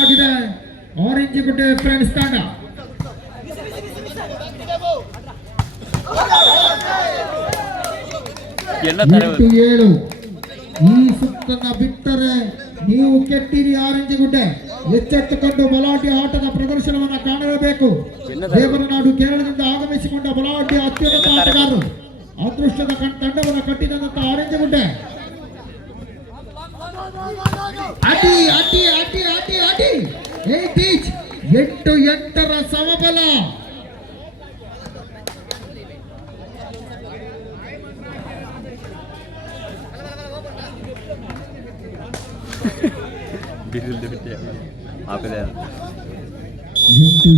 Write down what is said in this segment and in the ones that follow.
ಕಾಣಬೇಕಾಗಿದೆ orange ಗುಡ್ಡೆ friends ತಂಡ. ಎಂಟು ಏಳು. ಈ ಸುತ್ತನ್ನ ಬಿಟ್ಟರೆ ನೀವು ಕೆಟ್ಟಿರಿ ಆರೆಂಜ್ ಗುಡ್ಡೆ. ಎಚ್ಚೆತ್ತುಕೊಂಡು ಬಲಾಢ್ಯ ಆಟದ ಪ್ರದರ್ಶನವನ್ನು ಕಾಣಲೇಬೇಕು. ದೇವರನಾಡು ಕೇರಳದಿಂದ ಆಗಮಿಸಿಕೊಂಡ ಬಲಾಢ್ಯ ಅತ್ಯುನ್ನತ ಆಟಗಾರರು ಅದೃಷ್ಟದ ತಂಡವನ್ನು ಕಟ್ಟಿದಂತ ಆರೆಂಜ್ ಗುಡ್ಡೆ. ಅಡಿ ಅಡಿ ಅಡಿ ಅಡಿ ಅಡಿ 8-8 ಸಮಬಲ. ಎಂಟು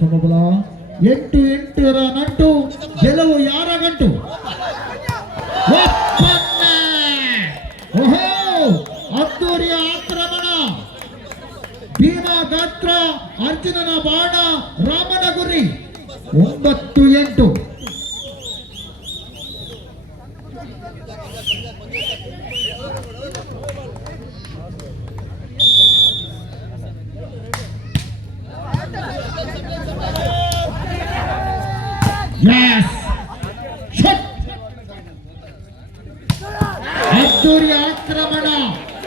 ಸಮಬಲ. 8-8 ನಂಟು. ಗೆಲುವು ಯಾರ ಗಂಟು? ಓಹೋ, ಅದ್ದೂರಿಯ ಆಕ್ರಮಣ. ಭೀಮಾ ಗಾತ್ರ, ಅರ್ಜುನನ ಬಾಣ, ರಾಮನ ಗುರಿ. 9-8. ಅದ್ದೂರಿಯ ಆಕ್ರಮಣ.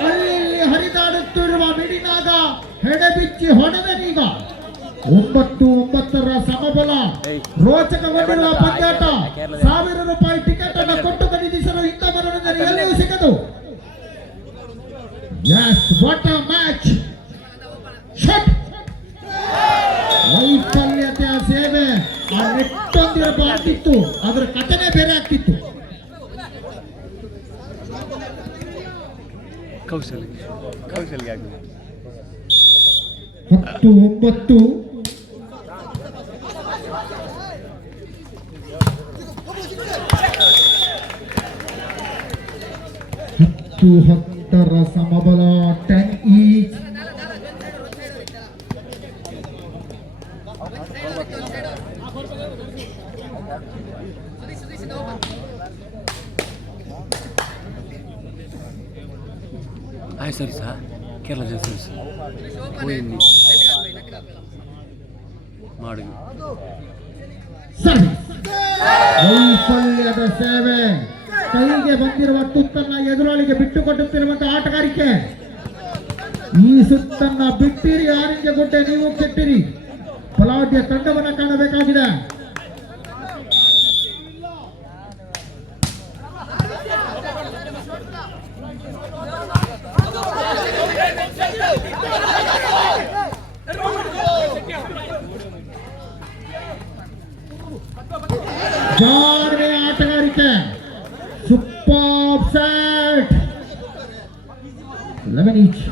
ಅಲ್ಲಿ ಹರಿದಾಡುತ್ತಿರುವ ಮಿಡಿನಾಗ ಹೆಡೆಬಿಚ್ಚಿ ಹೊಡೆದನೀಗ. 9-9 ಸಮಬಲ. ರೋಚಕಗೊಂಡಿರುವ ಪಂದ್ಯಾಟ. 1000 ರೂಪಾಯಿ ಟಿಕೆಟ್ ಅನ್ನು ಕೊಟ್ಟು ಖರೀದಿಸಲು ಇಂಥ ಮನೋರಂಜನೆ ಎಲ್ಲಿಯೂ ಸಿಗದು. What a match. ವೈಫಲ್ಯತೆಯ ಸೇವೆ. ಆ ನೆಟ್ಟೊಂದಿರಬಾರ್ದಿತ್ತು, ಅದರ ಕಥನೆ ಬೇರೆ ಆಗ್ತಿತ್ತು. ಕೌಶಲ್ಯ 10-9. ಸಮಬಲ. 10 ಈಚ್. ಸರಿ ಸರ್, ಕೇರಳ ಸರ್ವಿಸ್ ಮಾಡಿ. ವೈಫಲ್ಯದ ಸೇವೆ. ಕೈಗೆ ಬಂದಿರುವ ತುತ್ತನ್ನ ಎದುರಾಳಿಗೆ ಬಿಟ್ಟುಕೊಡುತ್ತಿರುವಂತಹ ಆಟಗಾರಿಕೆ. ಈ ಸುತ್ತನ್ನ ಬಿಟ್ಟಿರಿ ಆರೆಂಜ್ ಗುಡ್ಡೆ, ನೀವು ಕೆಟ್ಟಿರಿ. ಬಲಾಢ್ಯ ತಂಡವನ್ನು ಕಾಣಬೇಕಾಗಿದೆ. ಜಾರ್ವೆ ಆಟಗಾರಿಕೆ. Super set. 11 ಈಚ್.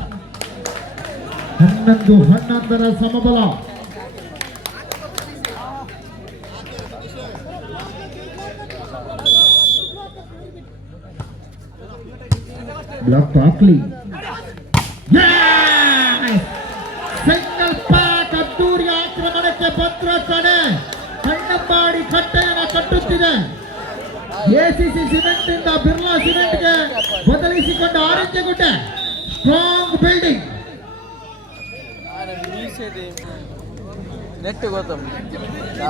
11 ಸಮಬಲ. ಬ್ಲಾಕ್ ಹಾಕ್ಲಿ. Single pack. ಅದ್ದೂರಿ ಆಕ್ರಮಣಕ್ಕೆ ಭದ್ರ ಕಡೆ. ಕಣ್ಣಂಬಾಡಿ ಕಟ್ಟೆಯನ್ನು ಕಟ್ಟುತ್ತಿದೆ. ಎಸಿಸಿ ಸಿಮೆಂಟ್ ಇಂದ ಬಿರ್ಲಾ ಸಿಮೆಂಟ್ಗೆ ಬದಲಿಸಿಕೊಂಡ ಆರೆಂಜ್ ಗುಡ್ಡೆ. Strong building. ನೆಟ್ ಗೊತ್ತು.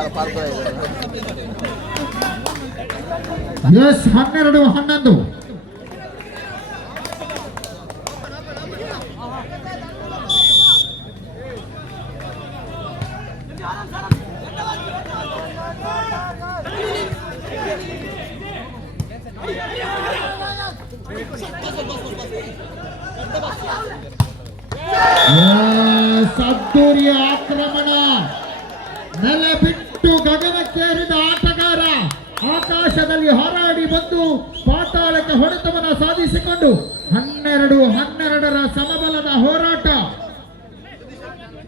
12-11. ಅದ್ದೂರಿಯ ಆಕ್ರಮಣ. ನೆಲೆ ಬಿಟ್ಟು ಗಗನಕ್ಕೇರಿದ ಆಟಗಾರ ಆಕಾಶದಲ್ಲಿ ಹಾರಾಡಿ ಬಂದು ಪಾತಾಳಕ್ಕೆ ಹೊಡೆತವನ್ನು ಸಾಧಿಸಿಕೊಂಡು 12-12 ಸಮಬಲದ ಹೋರಾಟ.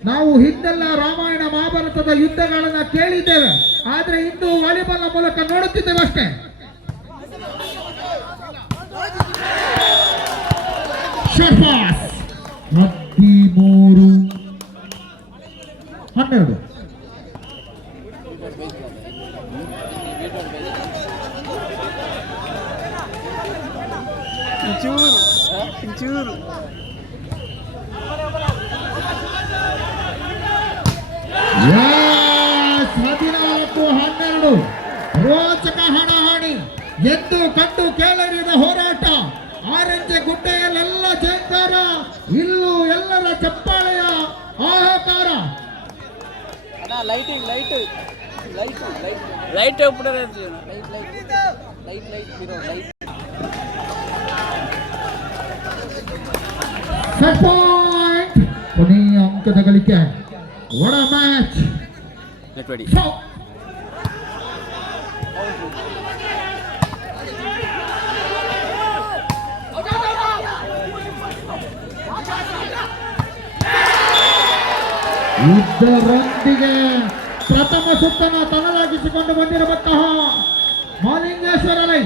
ನಾವು ಹಿಂದೆಲ್ಲ ರಾಮಾಯಣ ಮಹಾಭಾರತದ ಯುದ್ಧಗಳನ್ನ ಕೇಳಿದ್ದೇವೆ, ಆದ್ರೆ ಇಂದು ವಾಲಿಬಾಲ್ ಮೂಲಕ ನೋಡುತ್ತಿದ್ದೇವೆ ಅಷ್ಟೇ. ಶರ್ಫಾಸ್ 13-12. ಚೂರು 14-12 ರೋಚಕ ಹಣಾಹಣಿ ಎದ್ದು ಕಂಡು ಕೇಳರಿದ ಹೋರಾಟ. ಆರೆಂಜ್ ಗುಡ್ಡೆಯಲ್ಲೆಲ್ಲ ಜಯಕಾರ, ಇಲ್ಲೂ ಎಲ್ಲರ ಚಪ್ಪಾಳೆಯ ಹಾಹಾಕಾರ. Lighting light light light light light light light hero light set point. ಕೊನೆಯ ಅಂಕದ ಗಳಿಕೆ. ಒಡ ಮ್ಯಾಚ್. Net ready. ಇದರೊಂದಿಗೆ ಪ್ರಥಮ ಸುತ್ತನ್ನು ತನ್ನದಾಗಿಸಿಕೊಂಡು ಬಂದಿರುವಂತಹ ಮಾಲಿಂಗೇಶ್ವರ ಲೈ